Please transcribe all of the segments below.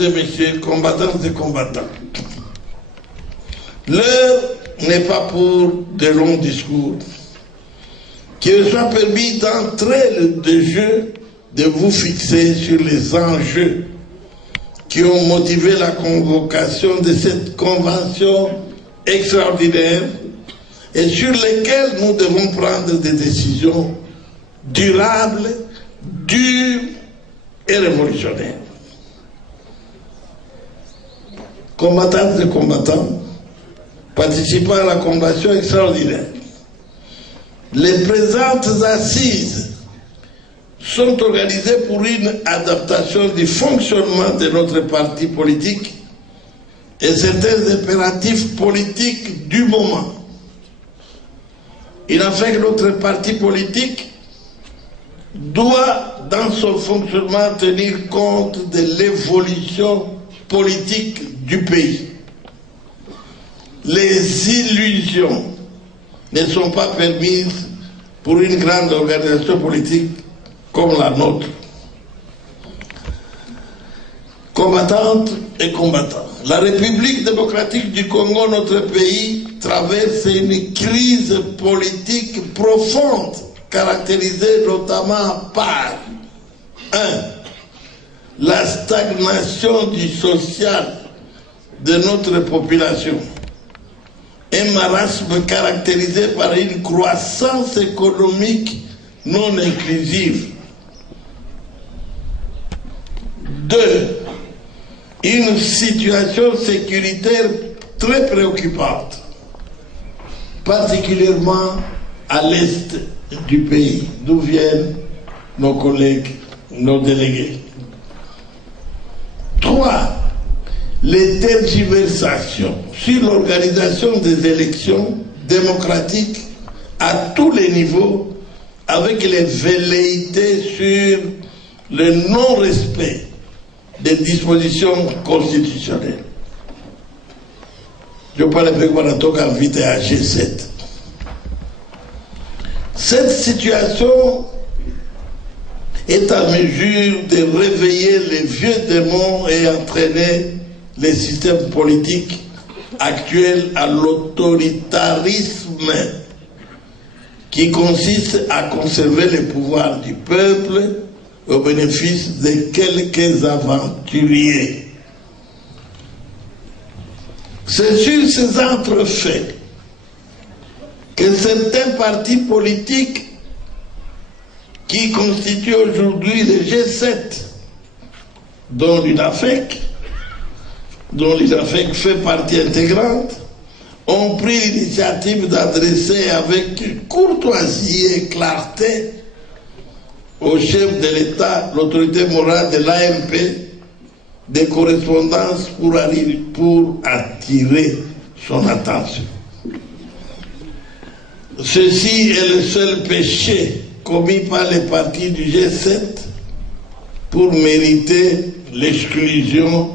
et messieurs, combattantes et combattants, l'heure n'est pas pour de longs discours. Qu'il soit permis d'entrer de jeu, de vous fixer sur les enjeux qui ont motivé la convocation de cette convention extraordinaire et sur lesquelles nous devons prendre des décisions durables, dures et révolutionnaires. Combattantes et combattants, participant à la convention extraordinaire, les présentes assises sont organisées pour une adaptation du fonctionnement de notre parti politique et certains impératifs politiques du moment. Il en fait que notre parti politique doit, dans son fonctionnement, tenir compte de l'évolution politique du pays. Les illusions ne sont pas permises pour une grande organisation politique comme la nôtre. Combattantes et combattants, la République démocratique du Congo, notre pays, traverse une crise politique profonde, caractérisée notamment par 1. La stagnation du social de notre population. Un marasme caractérisé par une croissance économique non inclusive. 2. Une situation sécuritaire très préoccupante, particulièrement à l'est du pays, d'où viennent nos collègues, nos délégués. 3. Les tergiversations sur l'organisation des élections démocratiques à tous les niveaux, avec les velléités sur le non-respect des dispositions constitutionnelles. Je parle avec Wanatoka invité à G7. Cette situation est à mesure de réveiller les vieux démons et entraîner les systèmes politiques actuels à l'autoritarisme qui consiste à conserver le pouvoir du peuple au bénéfice de quelques aventuriers. C'est sur ces entrefaits que certains partis politiques qui constituent aujourd'hui le G7, dont l'UNAFEC fait partie intégrante, ont pris l'initiative d'adresser avec courtoisie et clarté au chef de l'État, l'autorité morale de l'AMP, des correspondances pour attirer son attention. Ceci est le seul péché commis par les partis du G7 pour mériter l'exclusion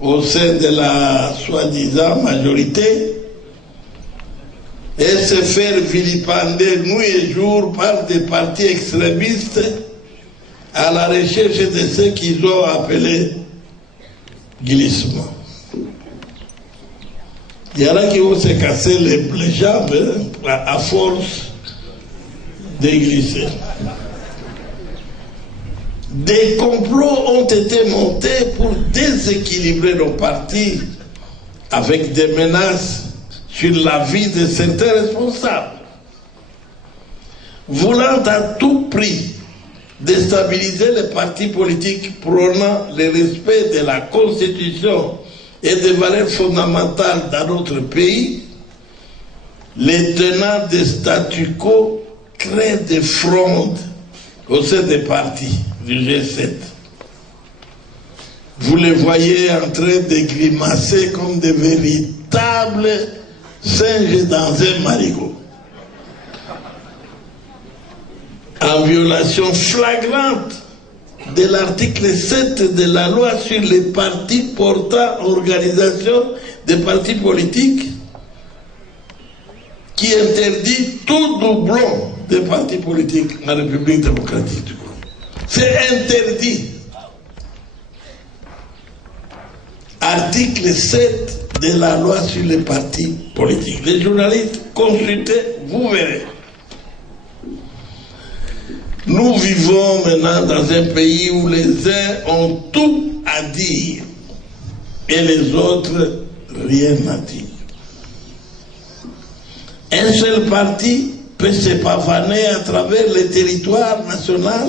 au sein de la soi-disant majorité et se faire vilipender nuit et jour par des partis extrémistes à la recherche de ce qu'ils ont appelé glissement. Il y en a qui vont se casser les jambes à force de glisser. Des complots ont été montés pour déséquilibrer nos partis avec des menaces sur la vie de certains responsables. Voulant à tout prix déstabiliser les partis politiques prônant le respect de la Constitution et des valeurs fondamentales dans notre pays, les tenants des statu quo créent des frondes au sein des partis du G7. Vous les voyez en train de grimacer comme de véritables singes dans un marigot. En violation flagrante de l'article 7 de la loi sur les partis portant organisation des partis politiques qui interdit tout doublon des partis politiques en République démocratique du Congo. C'est interdit. article 7 de la loi sur les partis politiques. Les journalistes, consultez, vous verrez. Nous vivons maintenant dans un pays où les uns ont tout à dire et les autres rien à dire. Un seul parti peut se pavaner à travers le territoire national,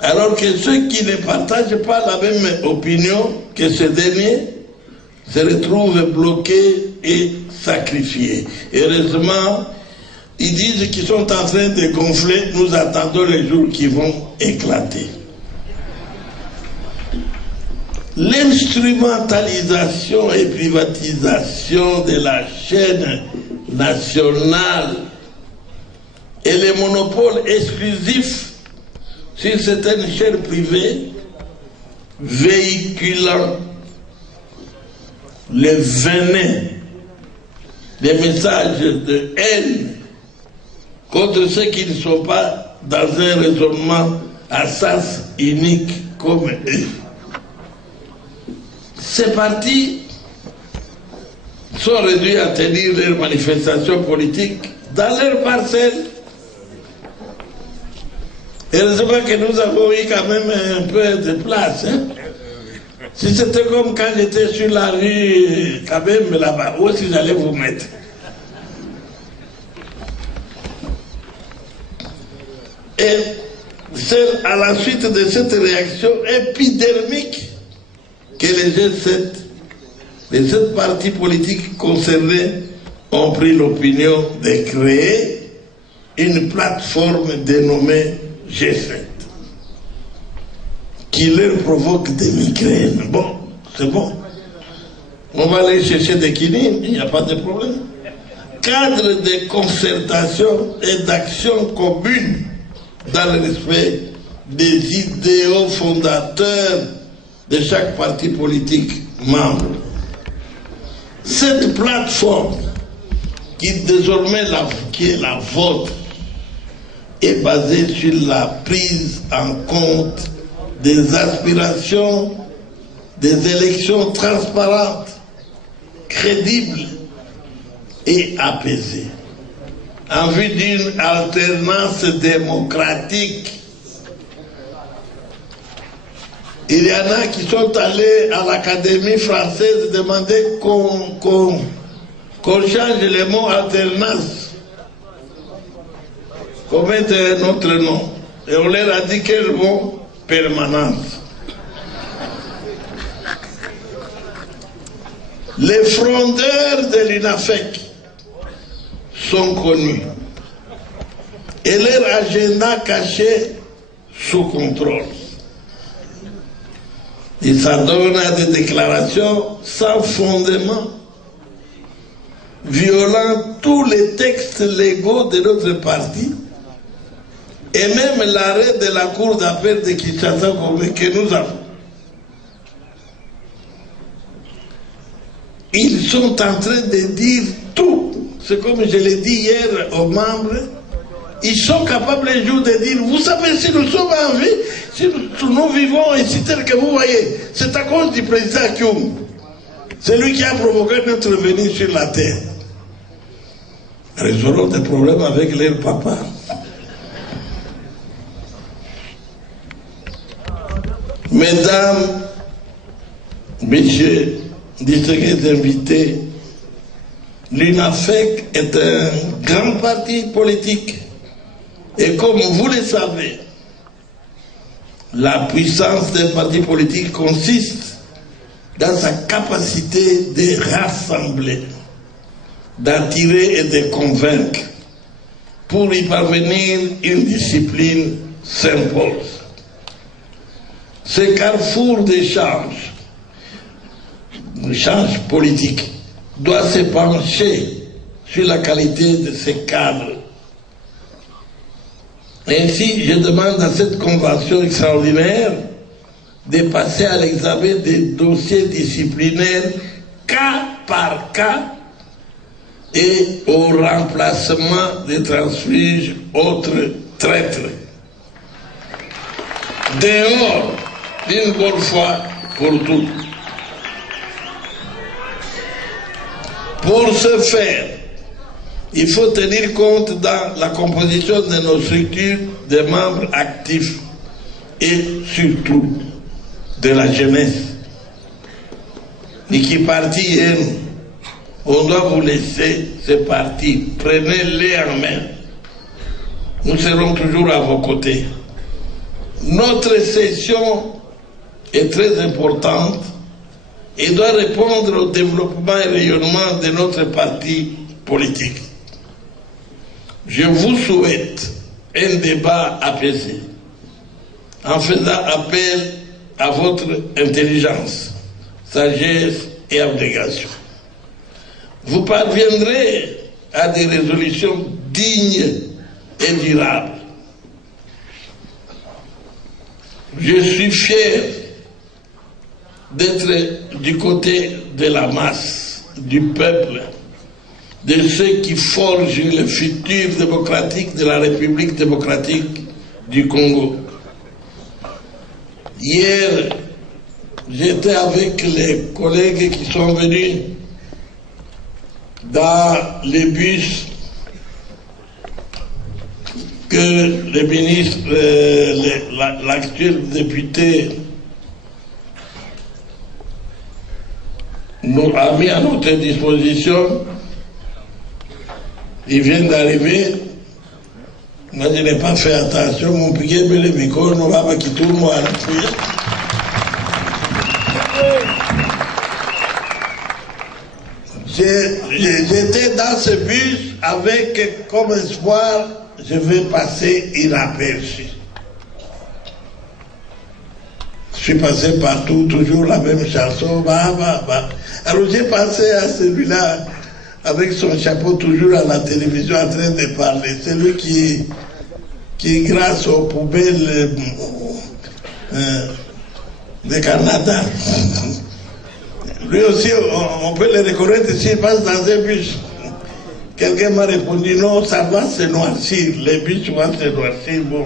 alors que ceux qui ne partagent pas la même opinion que ce dernier se retrouvent bloqués et sacrifiés. Heureusement, ils disent qu'ils sont en train de gonfler, nous attendons les jours qui vont éclater. L'instrumentalisation et privatisation de la chaîne nationale et les monopoles exclusifs sur certaines chaînes privées véhiculant le venin, les messages de haine contre ceux qui ne sont pas dans un raisonnement à sens unique comme eux. Ces partis sont réduits à tenir leurs manifestations politiques dans leurs parcelles. Heureusement que nous avons eu quand même un peu de place. Hein? Si c'était comme quand j'étais sur la rue, quand même là-bas, où est-ce que j'allais vous mettre? Et c'est à la suite de cette réaction épidermique que les 7 partis politiques concernés ont pris l'opinion de créer une plateforme dénommée G7 qui leur provoque des migraines. Bon, c'est bon. On va aller chercher des kinines, il n'y a pas de problème. Cadre de concertation et d'action commune dans le respect des idéaux fondateurs de chaque parti politique membre. Cette plateforme qui désormais qui est la vôtre est basée sur la prise en compte des aspirations, des élections transparentes, crédibles et apaisées, en vue d'une alternance démocratique. Il y en a qui sont allés à l'Académie française demander qu'on change le mot alternance, qu'on mette un autre nom. Et on leur a dit quel mot? Permanence. Les frondeurs de l'UNAFEC sont connus et leur agenda caché sous contrôle. Ils s'adonnent à des déclarations sans fondement, violant tous les textes légaux de notre parti et même l'arrêt de la Cour d'appel de Kinshasa que nous avons. Ils sont en train de dire tout. C'est comme je l'ai dit hier aux membres. Ils sont capables un jour de dire, vous savez, si nous sommes en vie, si nous vivons ici tel que vous voyez, c'est à cause du président Kyoum. C'est lui qui a provoqué notre venue sur la terre. Ils auront des problèmes avec leur papa. Mesdames, messieurs, distingués invités, l'UNAFEC est un grand parti politique. Et comme vous le savez, la puissance d'un parti politique consiste dans sa capacité de rassembler, d'attirer et de convaincre. Pour y parvenir, une discipline s'impose. Ce carrefour d'échange politique, doit se pencher sur la qualité de ces cadres. Ainsi, je demande à cette convention extraordinaire de passer à l'examen des dossiers disciplinaires cas par cas et au remplacement des transfuges autres traîtres. Dehors, d'une bonne fois pour toutes. Pour ce faire, il faut tenir compte dans la composition de nos structures des membres actifs et surtout de la jeunesse. Et qui parti, on doit vous laisser ces partis. Prenez-les en main. Nous serons toujours à vos côtés. Notre session est très importante et doit répondre au développement et rayonnement de notre parti politique. Je vous souhaite un débat apaisé, en faisant appel à votre intelligence, sagesse et abnégation. Vous parviendrez à des résolutions dignes et durables. Je suis fier d'être du côté de la masse, du peuple, de ceux qui forgent le futur démocratique de la République démocratique du Congo. Hier, j'étais avec les collègues qui sont venus dans les bus que le ministre, l'actuel député nous a mis à notre disposition. Il vient d'arriver. Moi, je n'ai pas fait attention. Mon piquet, mais le micro, nous va quitter tout le monde. J'étais dans ce bus avec comme espoir, je vais passer inaperçu. Je suis passé partout, toujours la même chanson. Bah, bah, bah. Alors j'ai pensé à celui-là, avec son chapeau toujours à la télévision en train de parler. Celui qui grâce aux poubelles de Canada. Lui aussi, on peut le reconnaître s'il passe dans un bus. Quelqu'un m'a répondu, non, ça va se noircir. Les bus vont se noircir, bon,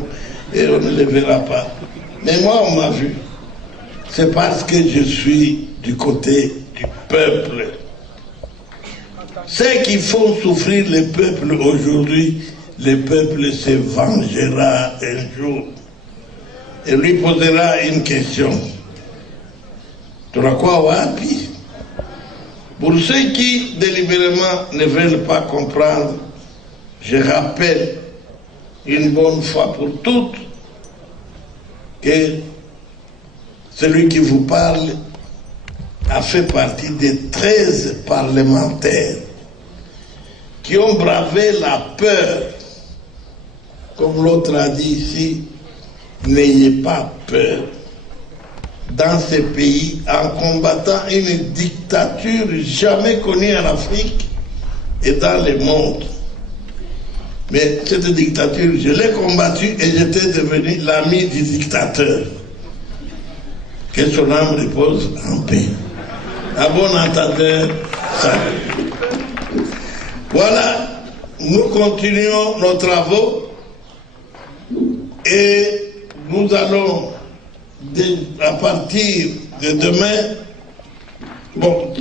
et on ne les verra pas. Mais moi, on m'a vu. C'est parce que je suis du côté du peuple. Ceux qui font souffrir le peuple aujourd'hui, le peuple se vengera un jour et lui posera une question. Tu as quoi, Wapi? Pour ceux qui délibérément ne veulent pas comprendre, je rappelle une bonne fois pour toutes que celui qui vous parle a fait partie des 13 parlementaires qui ont bravé la peur. Comme l'autre a dit ici, n'ayez pas peur. Dans ces pays, en combattant une dictature jamais connue en Afrique et dans le monde. Mais cette dictature, je l'ai combattue et j'étais devenu l'ami du dictateur. Que son âme repose en paix. À bon entendeur, salut. Voilà, nous continuons nos travaux et nous allons, à partir de demain, bon,